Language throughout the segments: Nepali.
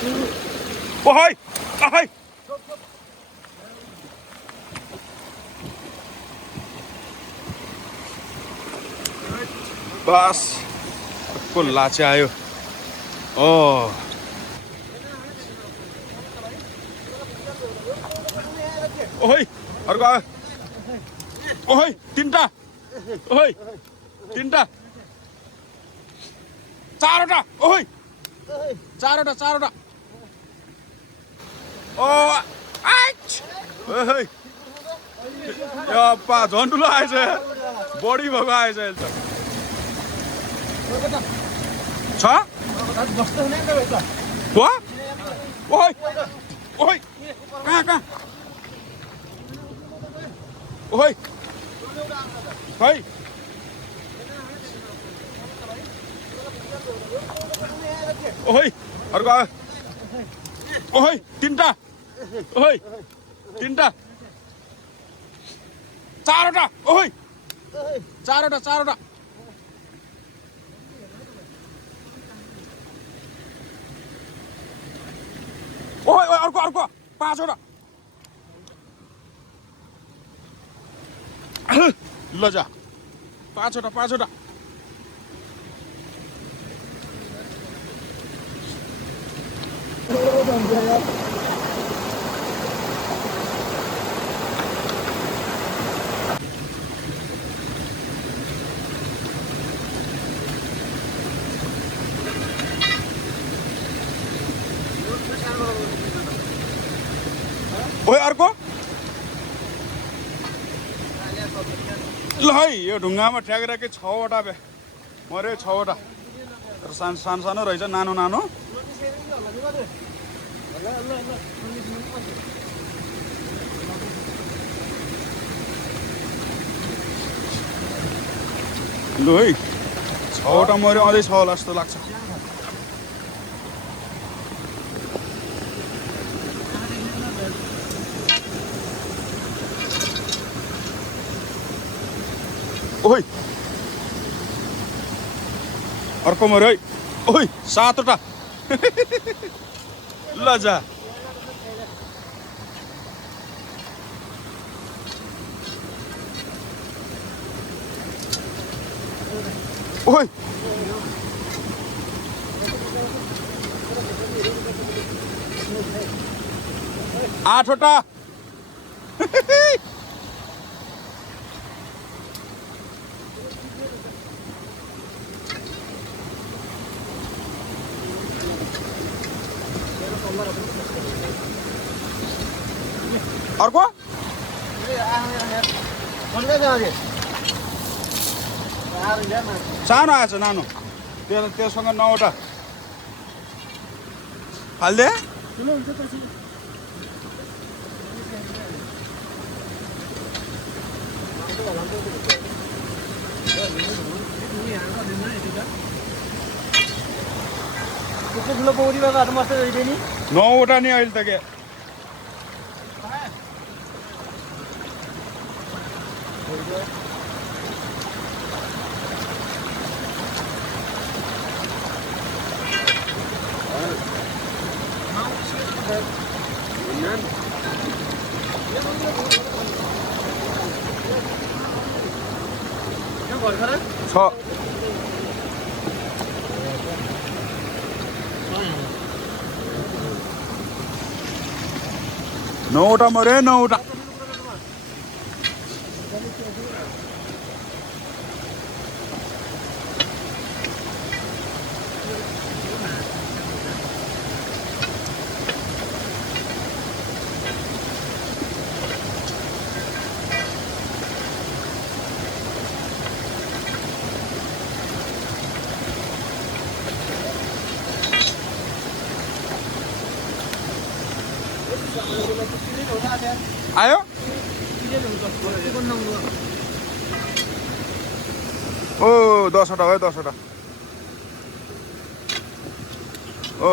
ओहै ओहै बस को लाचे आयो ओ ओहै अर्को आयो ओहै तीनटा ओहै तीनटा चारवटा ओहै चारवटा ओ आइच ओहै यप्पा झन् ठुलो आएछ बढी भएको आएछ अहिले त छ हो ओहै ओहै कहाँ ओहै खै ओहै अर्को आयो ओहै तीनटा ओहै तीनटा चारवटा ओहै चारवटा ओहै अर्को पाँचवटा ल जा पाँचवटा ओए अर्को ल है यो ढुङ्गामा ठ्याकेर 6वटा मरे 6वटा सानो रहेछ नानो लु है 6वटा मऱ्यो अझै 6 होला जस्तो लाग्छ ओहै अर्को मऱ्यो है ओहै 7वटा ल जा ओहै 8वटा अर्को सानो आएछ नानो त्यससँग 9वटा हाल्दे ठुलो पौडी बाबा मस्त रहेछ नि 9वटा नि अहिले त के छ 9वटा मऱ्यो 9वटा आयो ओ 10वटा भयो 10वटा ओ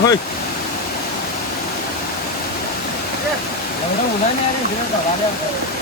ओइ एउटा हुँदैन अरे भित्र ढलाले आउँछ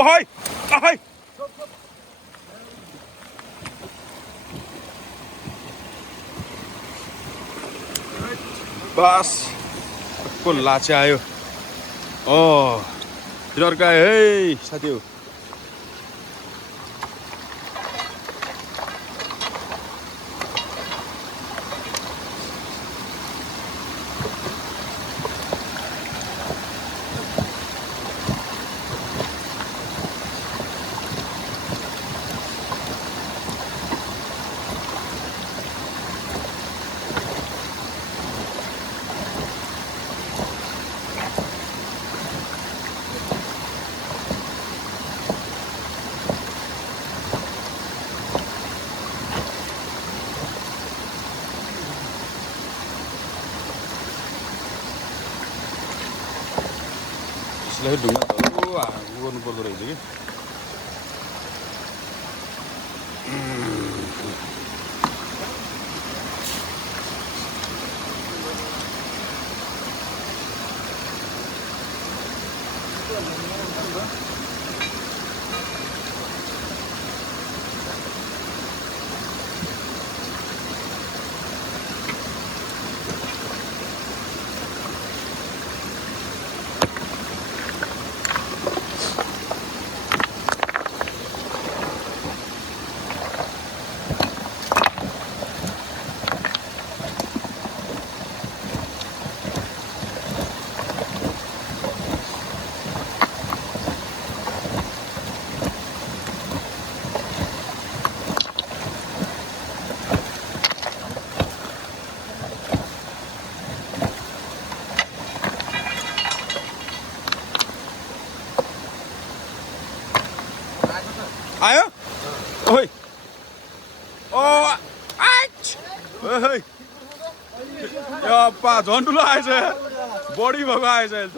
ओइ ओइ बस को लाचे आयो तिनीहरूका है साथी हो यसलाई ढुङ्गा गर्नुपर्दो रहेछ कि आयो ओइ ओ आइच ओइ यप्पा झन् ठुलो आएछ बडी भएको आएछ अहिले त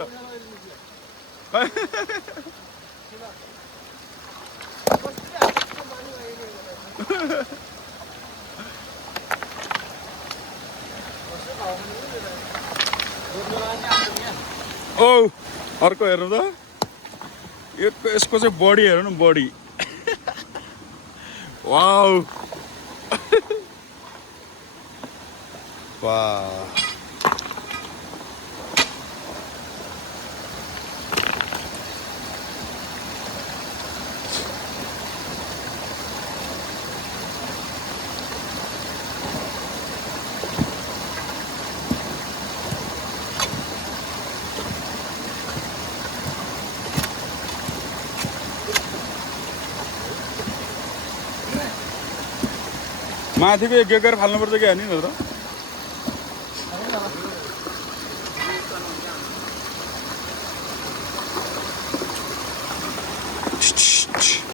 ओ अर्को हेर्नु त यसको चाहिँ बडी हेर्नु न बडी वाउ वाह माथिको एक गरेर फाल्नुपर्छ कि हानि नत्र मच।